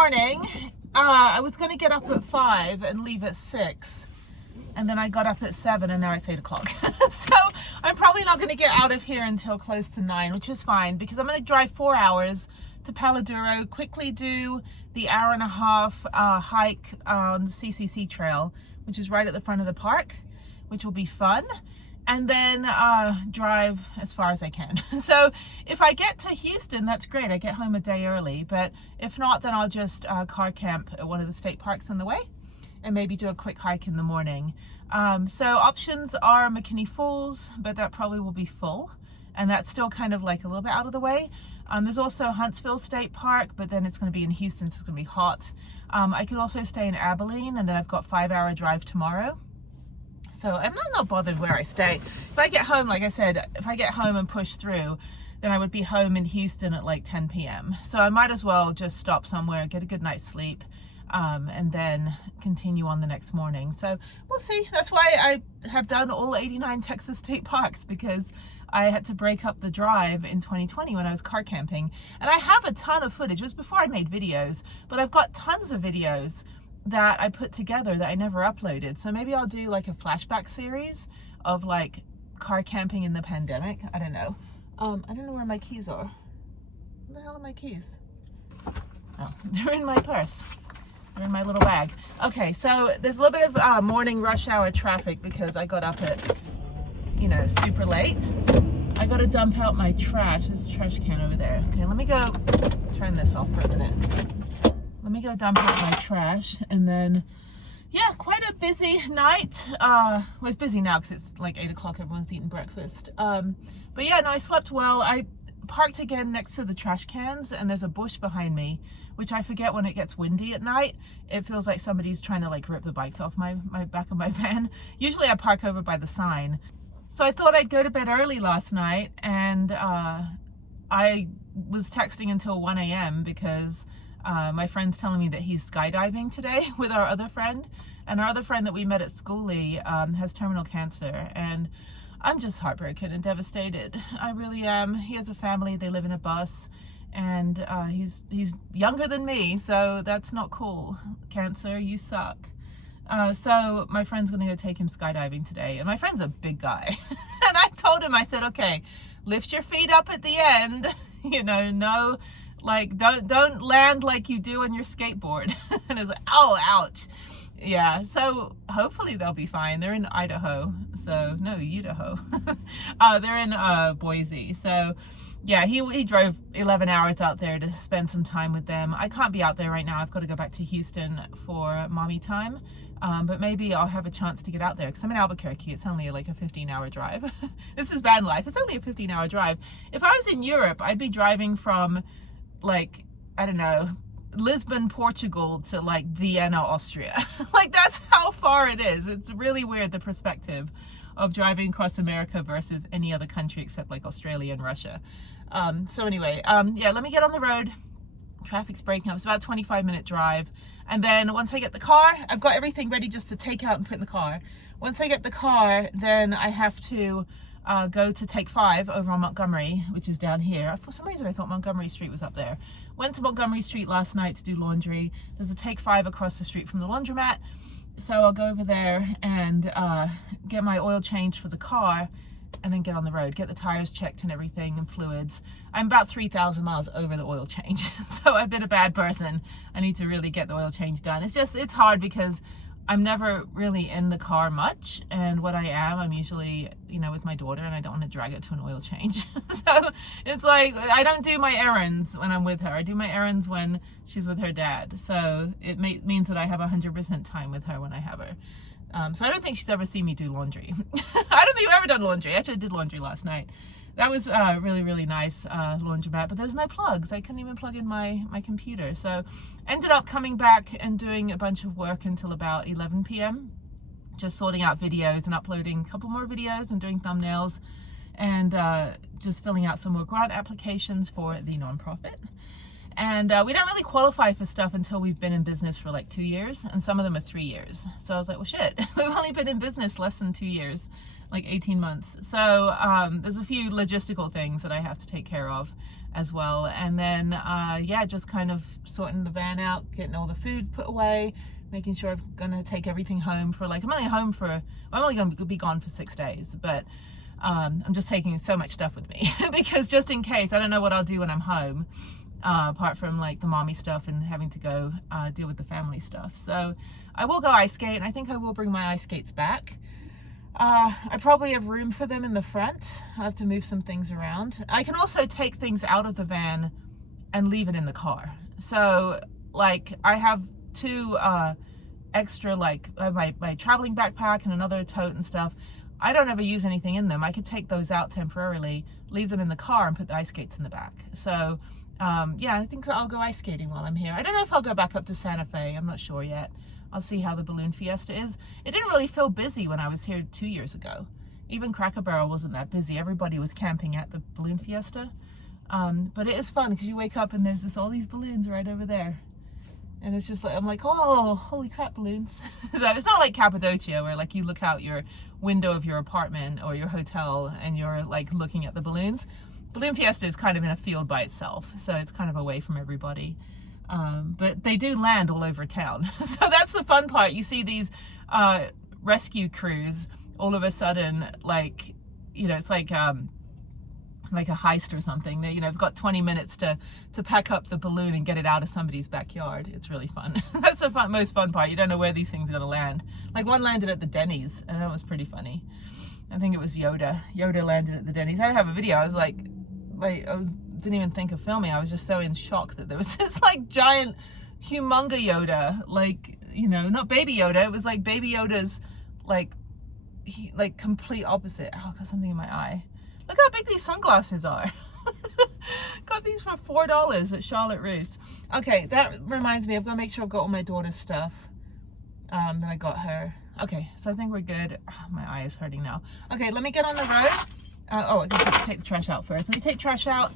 morning. I was going to get up at 5 and leave at 6. And then I got up at 7 and now it's 8 o'clock. So I'm probably not going to get out of here until close to 9, which is fine because I'm going to drive 4 hours to Paladuro, quickly do the hour-and-a-half hike on the CCC trail, which is right at the front of the park, which will be fun. And then drive as far as I can. So if I get to Houston, that's great. I get home a day early. But if not, then I'll just car camp at one of the state parks on the way and maybe do a quick hike in the morning. So options are McKinney Falls, but that probably will be full. And that's still kind of like a little bit out of the way. There's also Huntsville State Park, but then it's going to be in Houston, so it's going to be hot. I could also stay in Abilene, and then I've got 5-hour drive tomorrow. So I'm not bothered where I stay. If I get home, like I said, if I get home and push through, then I would be home in Houston at like 10 p.m. So I might as well just stop somewhere, get a good night's sleep, and then continue on the next morning. So we'll see. That's why I have done all 89 Texas state parks, because I had to break up the drive in 2020 when I was car camping. And I have a ton of footage. It was before I made videos, but I've got tons of videos that I put together that I never uploaded. So maybe I'll do like a flashback series of like car camping in the pandemic. I don't know. I don't know where my keys are. Where the hell are my keys? Oh, they're in my purse. They're in my little bag. Okay, so there's a little bit of morning rush hour traffic because I got up at, super late. I gotta dump out my trash. There's a trash can over there. Okay, let me go turn this off for a minute. Let me go dump out my trash, and then, yeah, quite a busy night. Well, it's busy now because it's like 8 o'clock, everyone's eating breakfast. But yeah, no, I slept well. I parked again next to the trash cans, and there's a bush behind me, which I forget when it gets windy at night. It feels like somebody's trying to like rip the bikes off my back of my van. Usually I park over by the sign. So I thought I'd go to bed early last night, and I was texting until 1 a.m. because my friend's telling me that he's skydiving today with our other friend, and our other friend that we met at schoolie has terminal cancer, and I'm just heartbroken and devastated. I really am. He has a family, they live in a bus, and he's younger than me, so that's not cool. Cancer, you suck. So my friend's gonna go take him skydiving today, and my friend's a big guy. And I told him, I said, okay, lift your feet up at the end, no, like don't land like you do on your skateboard. And it was like, oh, ouch. Yeah, so hopefully they'll be fine. They're in Idaho, so no, Idaho. They're in Boise. So yeah, he drove 11 hours out there to spend some time with them. I can't be out there right now. I've got to go back to Houston for mommy time. But maybe I'll have a chance to get out there because I'm in Albuquerque. It's only like a 15-hour drive. This is van life. It's only a 15-hour drive. If I was in Europe, I'd be driving from like, I don't know, Lisbon, Portugal to like Vienna, Austria. Like that's how far it is. It's really weird, the perspective of driving across America versus any other country except like Australia and Russia. So anyway, yeah, let me get on the road. Traffic's breaking up. It's about a 25-minute drive. And then once I get the car, I've got everything ready just to take out and put in the car. Once I get the car, then I have to go to Take 5 over on Montgomery, which is down here. For some reason I thought Montgomery Street was up there. Went to Montgomery Street last night to do laundry. There's a Take 5 across the street from the laundromat. So I'll go over there and get my oil changed for the car, and then get on the road, get the tires checked and everything, and fluids. I'm about 3,000 miles over the oil change. So I've been a bad person. I need to really get the oil change done. It's hard because I'm never really in the car much, and when I am, I'm usually, with my daughter, and I don't want to drag her to an oil change. So it's like, I don't do my errands when I'm with her. I do my errands when she's with her dad. So it means that I have 100% time with her when I have her. So I don't think she's ever seen me do laundry. I don't think I've ever done laundry. Actually, I did laundry last night. That was really, really nice laundromat, but there's no plugs. I couldn't even plug in my computer. So ended up coming back and doing a bunch of work until about 11 p.m. Just sorting out videos and uploading a couple more videos and doing thumbnails, and just filling out some more grant applications for the nonprofit. And we don't really qualify for stuff until we've been in business for like 2 years, and some of them are 3 years. So I was like, well, shit, we've only been in business less than 2 years. like 18 months. So there's a few logistical things that I have to take care of as well. And then, yeah, just kind of sorting the van out, getting all the food put away, making sure I'm gonna take everything home for like, I'm only gonna be gone for 6 days, but I'm just taking so much stuff with me because just in case, I don't know what I'll do when I'm home, apart from like the mommy stuff and having to go deal with the family stuff. So I will go ice skate, and I think I will bring my ice skates back. I probably have room for them in the front. I have to move some things around. I can also take things out of the van and leave it in the car. So like I have 2 extra, like my traveling backpack and another tote and stuff. I don't ever use anything in them. I could take those out temporarily, leave them in the car, and put the ice skates in the back. So yeah, I think I'll go ice skating while I'm here. I don't know if I'll go back up to Santa Fe. I'm not sure yet. I'll see how the balloon fiesta is. It didn't really feel busy when I was here 2 years ago. Even Cracker Barrel wasn't that busy. Everybody was camping at the balloon fiesta. But it is fun because you wake up and there's just all these balloons right over there. And it's just like, I'm like, oh, holy crap, balloons. So it's not like Cappadocia where like you look out your window of your apartment or your hotel and you're like looking at the balloons. Balloon fiesta is kind of in a field by itself. So it's kind of away from everybody. But they do land all over town. So that's the fun part. You see these rescue crews all of a sudden, like, you know, it's like a heist or something. They, you know, have got 20 minutes to pack up the balloon and get it out of somebody's backyard. It's really fun. That's the most fun part. You don't know where these things are going to land. Like one landed at the Denny's, and that was pretty funny. I think it was Yoda. Yoda landed at the Denny's. I didn't have a video. I was like didn't even think of filming. I was just so in shock that there was this like giant humonga Yoda, like, you know, not baby Yoda. It was like baby Yoda's like complete opposite. Oh, I got something in my eye. Look how big these sunglasses are. Got these for $4 at Charlotte Russe. Okay, that reminds me, I've got to make sure I've got all my daughter's stuff that I got her. Okay, so I think we're good. Oh, my eye is hurting now. Okay, let me get on the road. Oh, I have to take the trash out first. Let me take trash out,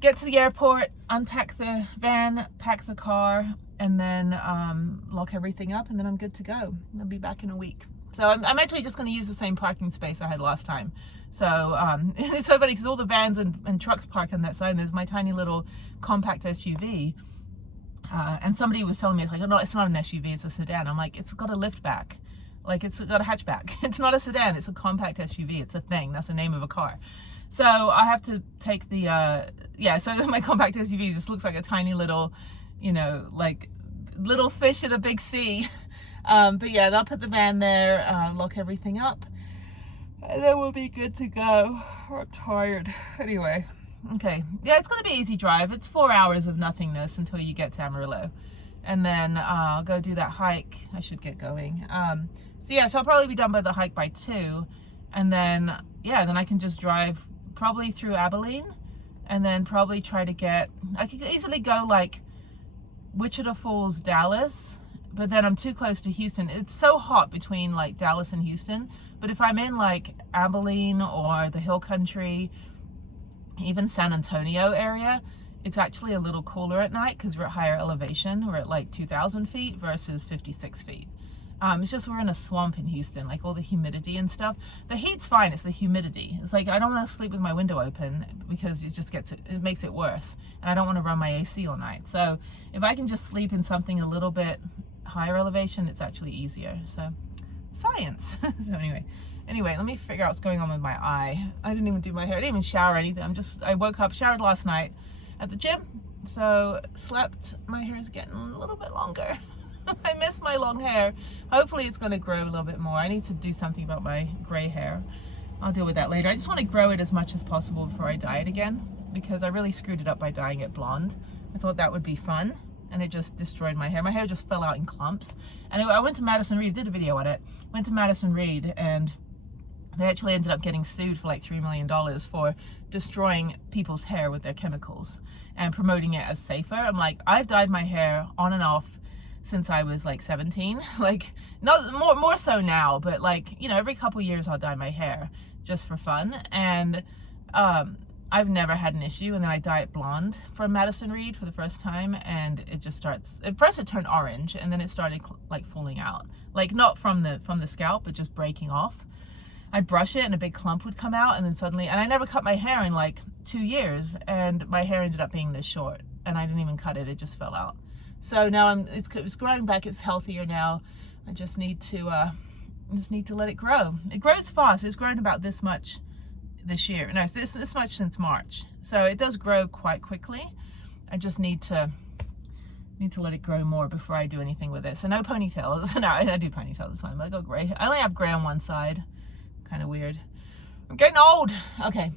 get to the airport, unpack the van, pack the car, and then lock everything up, and then I'm good to go. I'll be back in a week. So I'm actually just going to use the same parking space I had last time. So it's so funny because all the vans and trucks park on that side, and there's my tiny little compact SUV. And somebody was telling me, it's like, oh, no, it's not an SUV, it's a sedan. I'm like, it's got a lift back. Like, it's got a hatchback. It's not a sedan, it's a compact SUV. It's a thing. That's the name of a car. So I have to take the, yeah, so my compact SUV just looks like a tiny little, you know, like little fish in a big sea. But yeah, I'll put the van there, lock everything up, and then we'll be good to go. I'm tired. Anyway, okay. Yeah, it's going to be an easy drive. It's 4 hours of nothingness until you get to Amarillo. And then I'll go do that hike. I should get going. So yeah, so I'll probably be done by the hike by 2. And then, yeah, then I can just drive probably through Abilene. And then probably try to get, I could easily go like Wichita Falls, Dallas. But then I'm too close to Houston. It's so hot between like Dallas and Houston. But if I'm in like Abilene or the Hill Country, even San Antonio area, it's actually a little cooler at night because we're at higher elevation. We're at like 2,000 feet versus 56 feet. It's just we're in a swamp in Houston, like all the humidity and stuff. The heat's fine, it's the humidity. It's like I don't want to sleep with my window open because it just it makes it worse. And I don't want to run my AC all night. So if I can just sleep in something a little bit higher elevation, it's actually easier. So science. So anyway, let me figure out what's going on with my eye. I didn't even do my hair. I didn't even shower or anything. I woke up, showered last night at the gym. So slept, my hair is getting a little bit longer. I miss my long hair. Hopefully it's going to grow a little bit more. I need to do something about my gray hair. I'll deal with that later. I just want to grow it as much as possible before I dye it again because I really screwed it up by dyeing it blonde. I thought that would be fun and it just destroyed my hair. My hair just fell out in clumps. And I went to Madison Reed, did a video on it, went to Madison Reed, and they actually ended up getting sued for like $3 million for destroying people's hair with their chemicals and promoting it as safer. I'm like, I've dyed my hair on and off since I was like 17, like not more so now, but like, you know, every couple years I'll dye my hair just for fun. And I've never had an issue. And then I dye it blonde for Madison Reed for the first time, and it just starts, at first it turned orange and then it started like falling out, like not from the scalp, but just breaking off. I'd brush it and a big clump would come out, and then suddenly, and I never cut my hair in like 2 years, and my hair ended up being this short, and I didn't even cut it, it just fell out. So now it's growing back, it's healthier now. I just need to let it grow. It grows fast. It's grown about this much this year. No, this much since March. So it does grow quite quickly. I just need to let it grow more before I do anything with it. So no ponytails. No, I do ponytails this time, but I go gray. I only have gray on one side. Kind of weird. I'm getting old. Okay,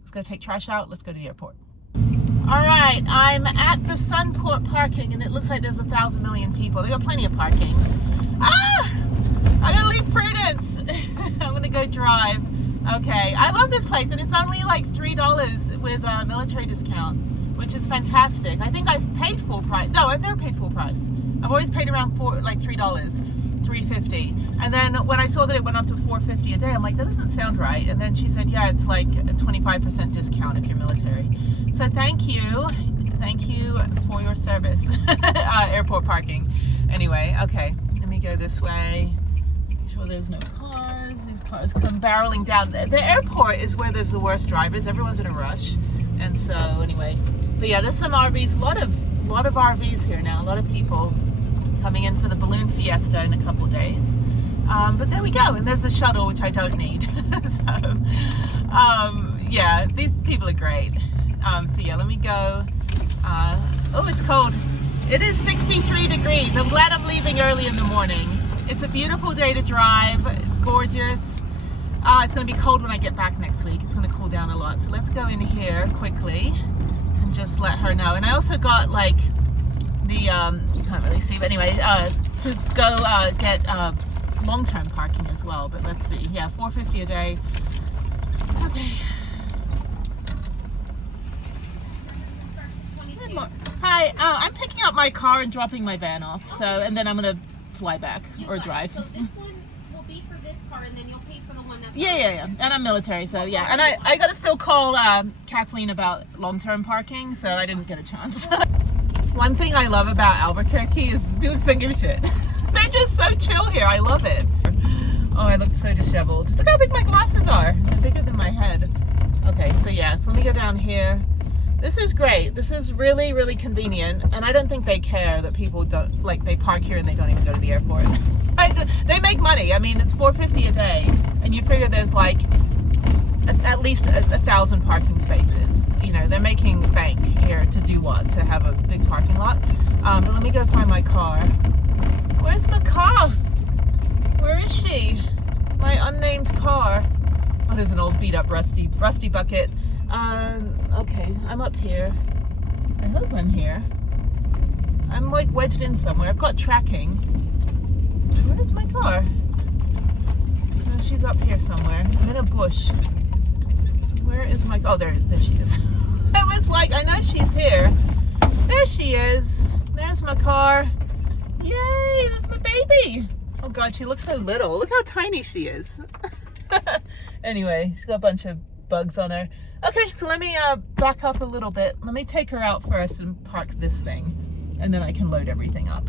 let's go take trash out. Let's go to the airport. All right, I'm at the Sunport parking, and it looks like there's 1,000 million people. They got plenty of parking. I'm gonna leave Prudence. I'm gonna go drive. Okay, I love this place, and it's only like $3 with a military discount, which is fantastic. I think I've paid full price. No, I've never paid full price. I've always paid around $3, $3.50. And then when I saw that it went up to $4.50 a day, I'm like, that doesn't sound right. And then she said, yeah, it's like a 25% discount if you're military. So thank you for your service. Airport parking. Anyway, okay, let me go this way. Make sure there's no cars. These cars come barreling down. The airport is where there's the worst drivers. Everyone's in a rush. And so anyway, but yeah, there's some RVs, a lot of RVs here now, a lot of people coming in for the balloon fiesta in a couple of days. But there we go, and there's a shuttle, which I don't need. So yeah, these people are great. So yeah, let me go. Oh, it's cold. It is 63 degrees. I'm glad I'm leaving early in the morning. It's a beautiful day to drive. It's gorgeous. It's going to be cold when I get back next week. It's going to cool down a lot. So let's go in here quickly and just let her know. And I also got like the, you can't really see, but anyway, to go get long-term parking as well. But let's see. Yeah, $4.50 a day. Okay. Hi, I'm picking up my car and dropping my van off. So, and then I'm going to fly back or drive. So this one will be for this car, and then you'll pay for the one that's yeah. And I'm military, so yeah. And I got to still call Kathleen about long-term parking, so I didn't get a chance. One thing I love about Albuquerque is people just don't give a shit. They're just so chill here. I love it. Oh, I look so disheveled. Look how big my glasses are. They're bigger than my head. Okay, so yeah, so let me go down here. This is great. This is really, really convenient, and I don't think they care that people don't, like, they park here and they don't even go to the airport. They make money. I mean, it's $4.50 a day, and you figure there's like at least 1,000 parking spaces. You know, they're making bank here to do what? To have a big parking lot. But let me go find my car. Where's my car? Where is she? My unnamed car. Oh, there's an old beat up rusty bucket. Okay, I'm up here. I hope I'm here. I'm like wedged in somewhere. I've got tracking. Where's my car? Oh, she's up here somewhere. I'm in a bush. Where is my, oh, there she is. I was like, I know she's here. There she is. There's my car. Yay, that's my baby. Oh God, she looks so little. Look how tiny she is. Anyway, she's got a bunch of bugs on her. Okay, so let me back up a little bit. Let me take her out first and park this thing, and then I can load everything up.